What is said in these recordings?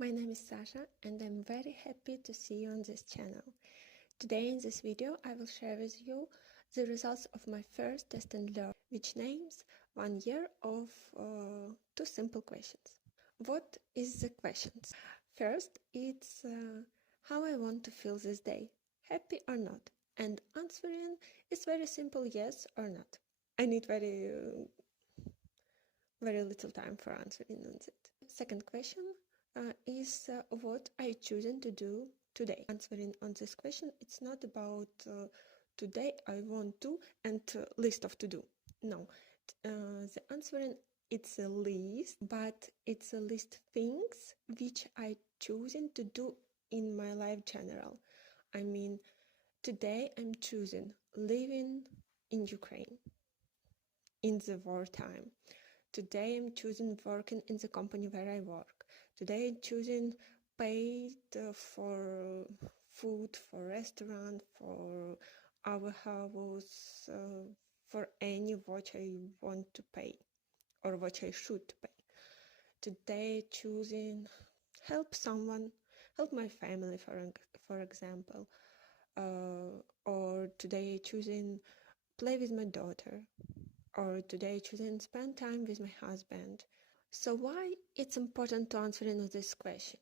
My name is Sasha and I'm very happy to see you on this channel. Today in this video I will share with you the results of my first test and learn, which names 1 year of 2 simple questions. What is the questions? First, it's how I want to feel this day, happy or not? And answering is very simple, yes or not. I need very little time for answering on it. Second question is what I chosen to do today. Answering on this question, it's not about today I want to and list of to do. No, the answering it's a list, but it's a list things which I choosing to do in my life general. I mean, today I'm choosing living in Ukraine in the wartime. Today I'm choosing working in the company where I work. Today I'm choosing paid for food, for restaurant, for our house, for any what I want to pay or what I should pay. Today choosing help someone, help my family for example, or today choosing play with my daughter, or today choosing spend time with my husband. So why it's important to answer into this question?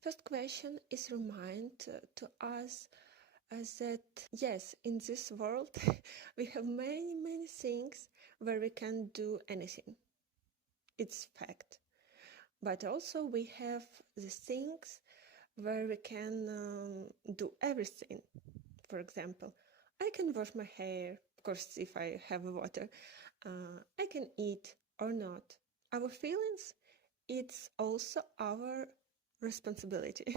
First question is remind to us that yes, in this world we have many things where we can do anything. It's fact. But also we have the things where we can do everything. For example, I can wash my hair, of course, if I have water. I can eat or not. Our feelings, it's also our responsibility.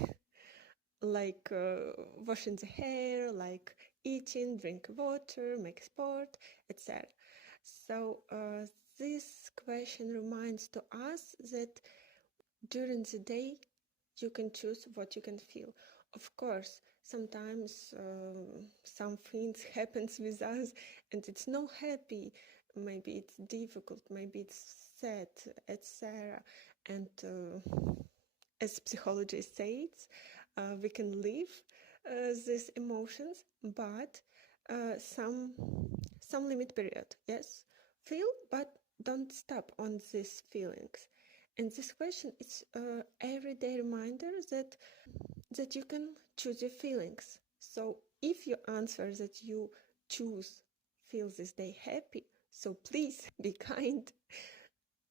Like washing the hair, like eating, drink water, make sport, etc. So this question reminds to us that during the day you can choose what you can feel. Of course, sometimes some things happens with us and it's not happy. Maybe it's difficult, maybe it's sad, etc. And as psychology says, we can live these emotions, but some limit period. Yes, feel, but don't stop on these feelings. And this question is everyday reminder that you can choose your feelings. So if you answer that you choose feel this day happy, so please be kind,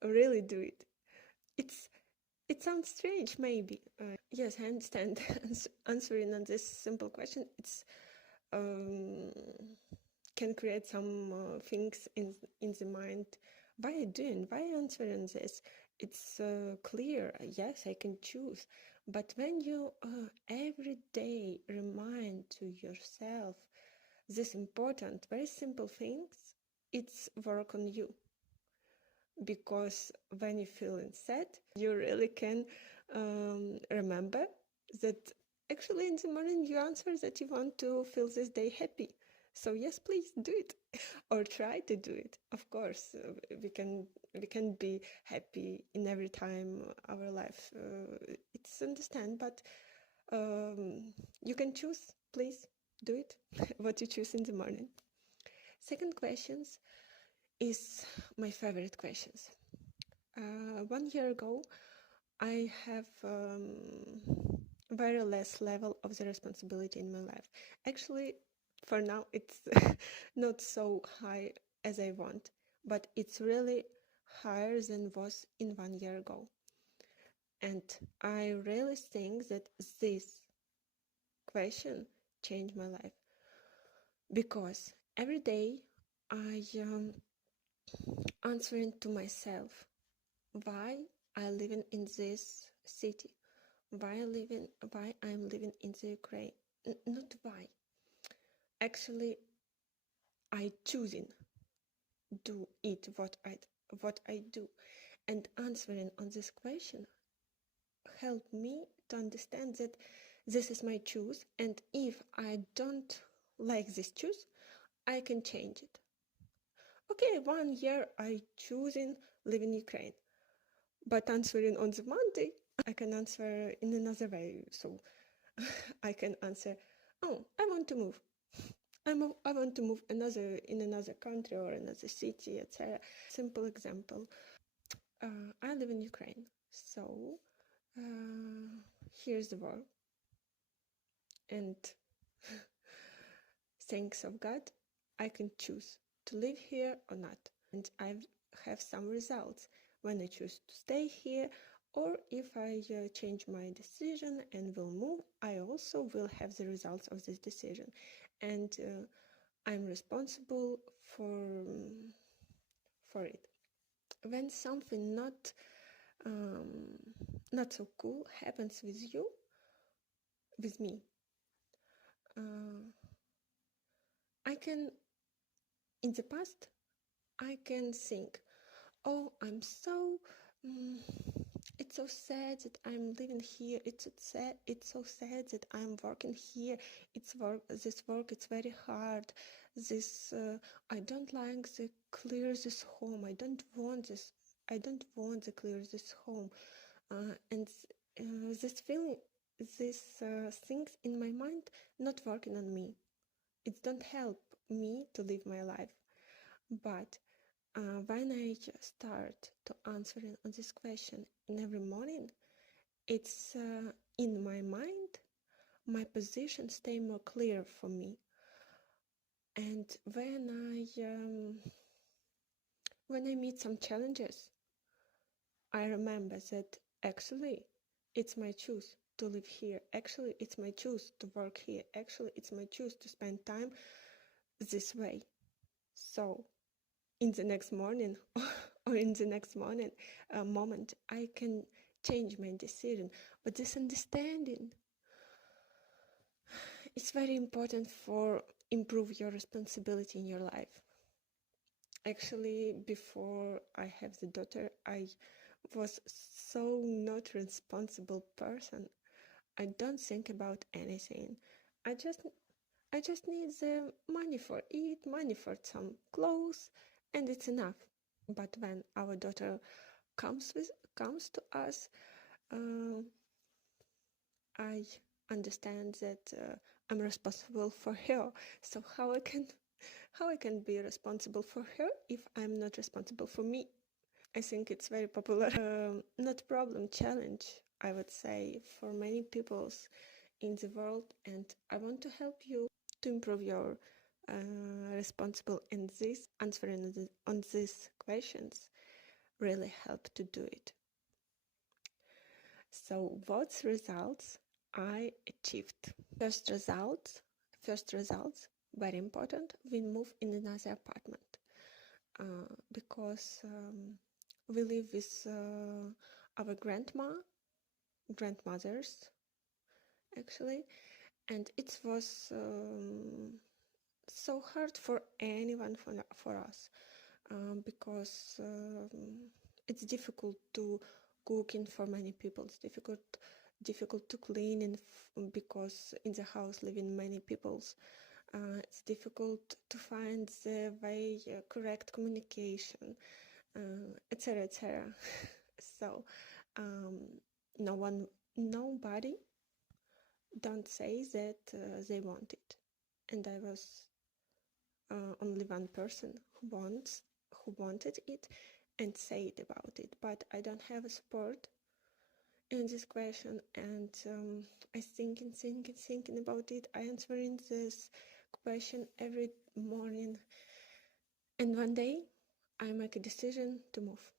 really do it. It sounds strange, maybe. Yes, I understand. Answering on this simple question, it's can create some things in the mind. Why are you doing? Why are you answering this? It's clear. Yes, I can choose. But when you every day remind to yourself this important, very simple things, it's work on you. Because when you feel sad, you really can remember that actually in the morning you answer that you want to feel this day happy. So yes, please do it or try to do it. Of course, we can be happy in every time our life. It's understand, but you can choose. Please do it. What you choose in the morning. Second questions is my favorite questions. 1 year ago, I have very less level of the responsibility in my life. Actually, for now, it's not so high as I want, but it's really higher than was in 1 year ago. And I really think that this question changed my life because every day I answering to myself why I living in this city, why I'm living in the Ukraine. Not why. Actually, I choosing do it what I do, and answering on this question helped me to understand that this is my choose, and if I don't like this choose, I can change it. Okay, 1 year I choosing live in Ukraine. But answering on the Monday, I can answer in another way. So I can answer, oh, I want to move. I want to move in another country or another city, etc. Simple example. I live in Ukraine, so here's the war. And thanks of God, I can choose to live here or not. And I have some results when I choose to stay here, or if I change my decision and will move, I also will have the results of this decision. And I'm responsible for it. When something not so cool happens with me, I can, in the past, I can think, oh, I'm so, it's so sad that I'm living here. It's so sad that I'm working here. This work, it's very hard. I don't like the clear this home. I don't want to clear this home. And this feeling, these things in my mind not working on me. It don't help me to live my life. But when I start to answering on this question in every morning, it's in my mind, my position stay more clear for me. And when I meet some challenges, I remember that actually it's my choice to live here. Actually, it's my choice to work here. Actually, it's my choice to spend time this way. So in the next morning or in the next moment, I can change my decision. But this understanding is very important for improve your responsibility in your life. Actually, before I have the daughter, I was so not responsible person. I don't think about anything. I just need the money for it, money for some clothes, and it's enough. But when our daughter comes to us, I understand that I'm responsible for her. So how I can be responsible for her if I'm not responsible for me? I think it's very popular, not problem, challenge, I would say, for many peoples in the world, and I want to help you to improve your responsible, and this answering on these questions really help to do it. So what results I achieved? First results, very important, we move in another apartment because we live with our grandmothers actually, and it was so hard for anyone for us because it's difficult to cooking for many people. It's difficult to clean because in the house living many peoples. It's difficult to find the way correct communication, etc., etc. So nobody don't say that they want it, and I was only one person who wanted it and said about it, but I don't have a support in this question, and I thinking about it. I answering this question every morning, and one day I make a decision to move.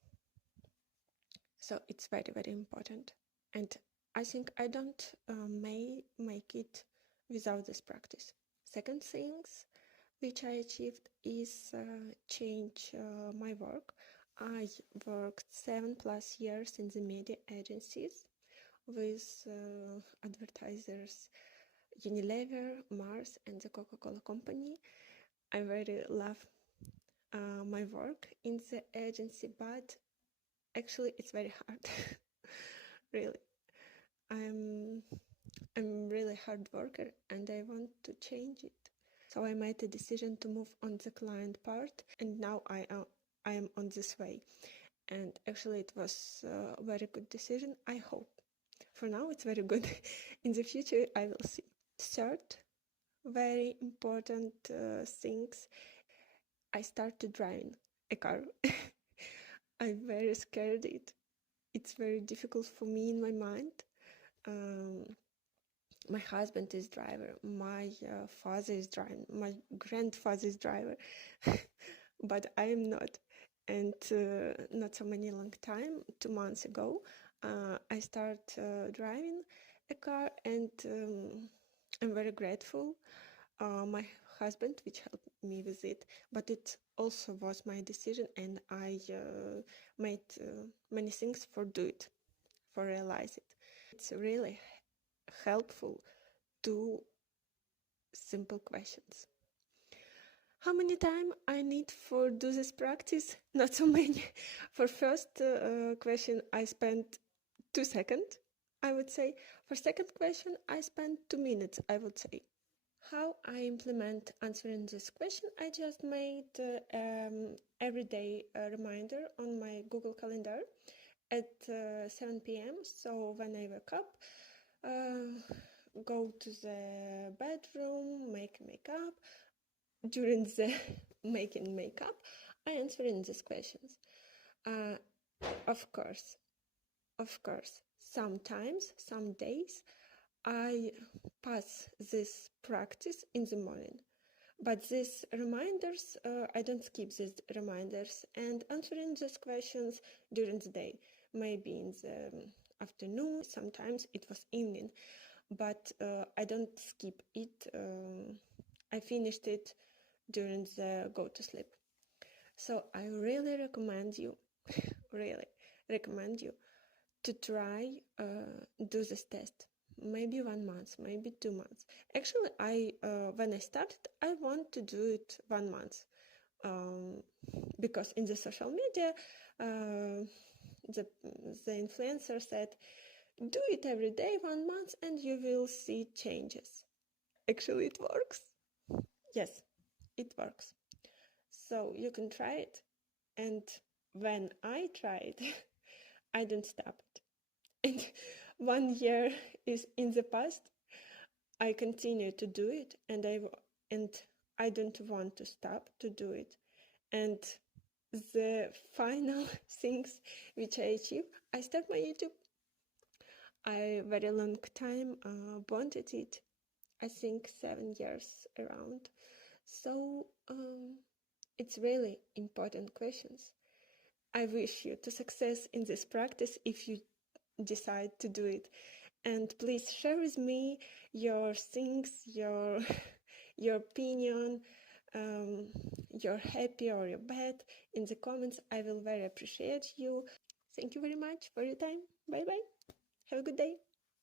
So it's very, very important, and I think I don't make it without this practice. Second things which I achieved is change my work. I worked 7+ years in the media agencies with advertisers Unilever, Mars, and the Coca-Cola company. I very love my work in the agency, but actually it's very hard. Really, I'm really hard worker, and I want to change it. So I made a decision to move on the client part, and now I am on this way. And actually it was a very good decision, I hope. For now, it's very good. In the future, I will see. Third, very important things. I started driving a car. I'm very scared. It's very difficult for me in my mind. My husband is driver. My father is driving. My grandfather is driver, but I am not. And not so many long time, 2 months ago, I start driving a car, and I'm very grateful. My husband, which helped me with it, but it also was my decision, and I made many things for do it, for realize it. It's really helpful to simple questions. How many time I need for do this practice? Not so many. For first question, I spent 2 seconds, I would say. For second question, I spent 2 minutes, I would say. How I implement answering this question? I just made everyday reminder on my Google Calendar at 7 p.m. So when I wake up, go to the bedroom, make makeup. During the making makeup, I answering these questions. Of course, sometimes, some days, I pass this practice in the morning. But these reminders, I don't skip these reminders and answering these questions during the day. Maybe in the afternoon, sometimes it was evening, but I don't skip it. I finished it during the go to sleep. So I really recommend you, to try do this test. Maybe 1 month, maybe 2 months. Actually, when I started, I want to do it 1 month, because in the social media, the influencer said, do it every day 1 month and you will see changes. Actually, it works. Yes, it works. So you can try it. And when I tried, I didn't stop it. And 1 year is in the past. I continue to do it, and I don't want to stop to do it. And the final things which I achieve, I start my YouTube. I very long time wanted it. I think 7 years around. So it's really important questions. I wish you to success in this practice if you decide to do it. And please share with me your things, your opinion, you're happy or you're bad in the comments. I will very appreciate you. Thank you very much for your time. Bye bye. Have a good day.